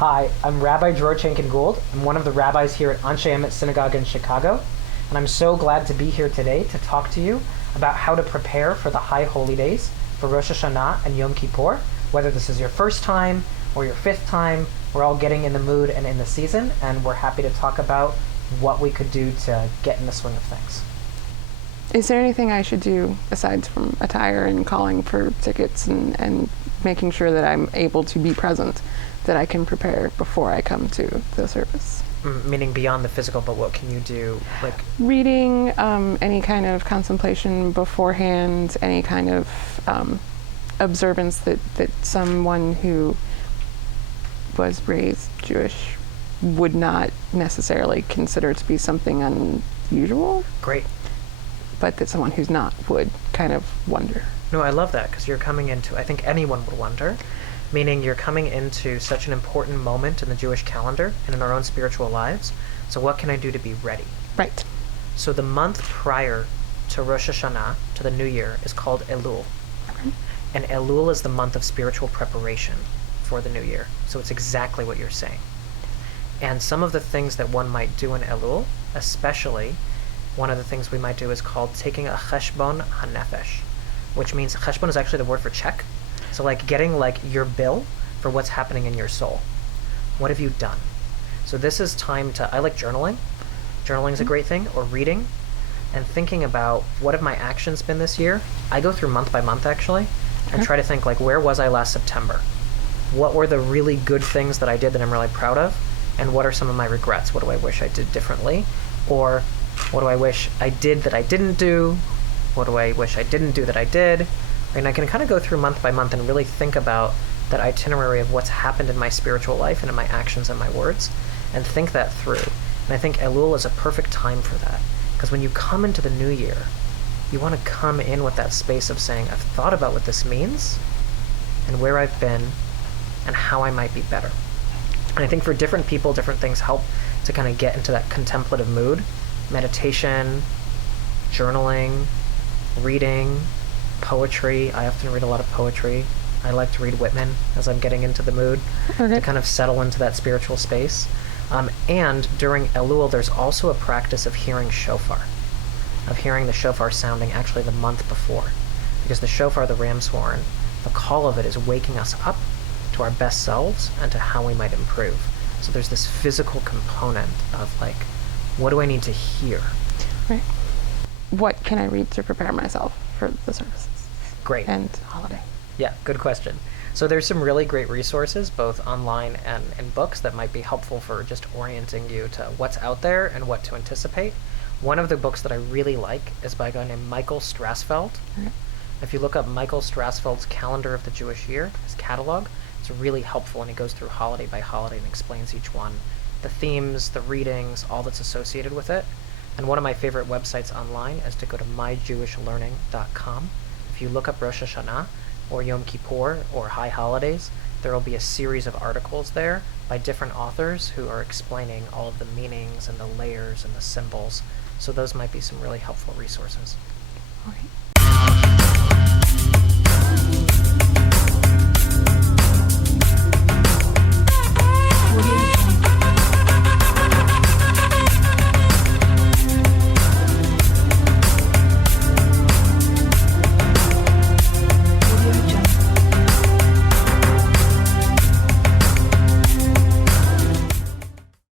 Hi, I'm Rabbi Dror Chankin Gould. I'm one of the rabbis here at Anshe Emet Synagogue in Chicago, and I'm so glad to be here today to talk to you about how to prepare for the high holy days for Rosh Hashanah and Yom Kippur. Whether this is your first time or your fifth time, we're all getting in the mood and in the season, and we're happy to talk about what we could do to get in the swing of things. Is there anything I should do aside from attire and calling for tickets and making sure that I'm able to be present, that I can prepare before I come to the service? Meaning beyond the physical, but what can you do? Like reading, any kind of contemplation beforehand, any kind of observance that someone who was raised Jewish would not necessarily consider to be something unusual. Great. But that someone who's not would kind of wonder. No, I love that, because you're coming into, I think anyone would wonder, meaning you're coming into such an important moment in the Jewish calendar and in our own spiritual lives. So what can I do to be ready? Right. So the month prior to Rosh Hashanah, to the New Year, is called Elul. Okay. And Elul is the month of spiritual preparation for the New Year. So it's exactly what you're saying. And some of the things that one might do in Elul, especially, one of the things we might do is called taking a cheshbon hanefesh, which means cheshbon is actually the word for check. So like getting like your bill for what's happening in your soul. What have you done? So this is time to, I like journaling. Journaling is a great thing, or reading, and thinking about what have my actions been this year. I go through month by month actually, and try to think like, where was I last September? What were the really good things that I did that I'm really proud of? And what are some of my regrets? What do I wish I did differently? Or what do I wish I did that I didn't do? What do I wish I didn't do that I did? And I can kind of go through month by month and really think about that itinerary of what's happened in my spiritual life and in my actions and my words, and think that through. And I think Elul is a perfect time for that, because when you come into the new year, you want to come in with that space of saying, I've thought about what this means and where I've been and how I might be better. And I think for different people, different things help to kind of get into that contemplative mood. Meditation, journaling, reading, poetry. I often read a lot of poetry. I like to read Whitman as I'm getting into the mood to kind of settle into that spiritual space. And during Elul, there's also a practice of hearing shofar, of hearing the shofar sounding actually the month before. Because the shofar, the ram's horn, the call of it is waking us up to our best selves and to how we might improve. So there's this physical component of like, what do I need to hear? Right. What can I read to prepare myself for the services? Great. And holiday. Yeah, good question. So there's some really great resources, both online and in books, that might be helpful for just orienting you to what's out there and what to anticipate. One of the books that I really like is by a guy named Michael Strassfeld. Okay. If you look up Michael Strassfeld's Calendar of the Jewish Year, his catalog, it's really helpful, and he goes through holiday by holiday and explains each one, the themes, the readings, all that's associated with it. And one of my favorite websites online is to go to myjewishlearning.com. If you look up Rosh Hashanah or Yom Kippur or High Holidays, there will be a series of articles there by different authors who are explaining all of the meanings and the layers and the symbols. So those might be some really helpful resources. Okay.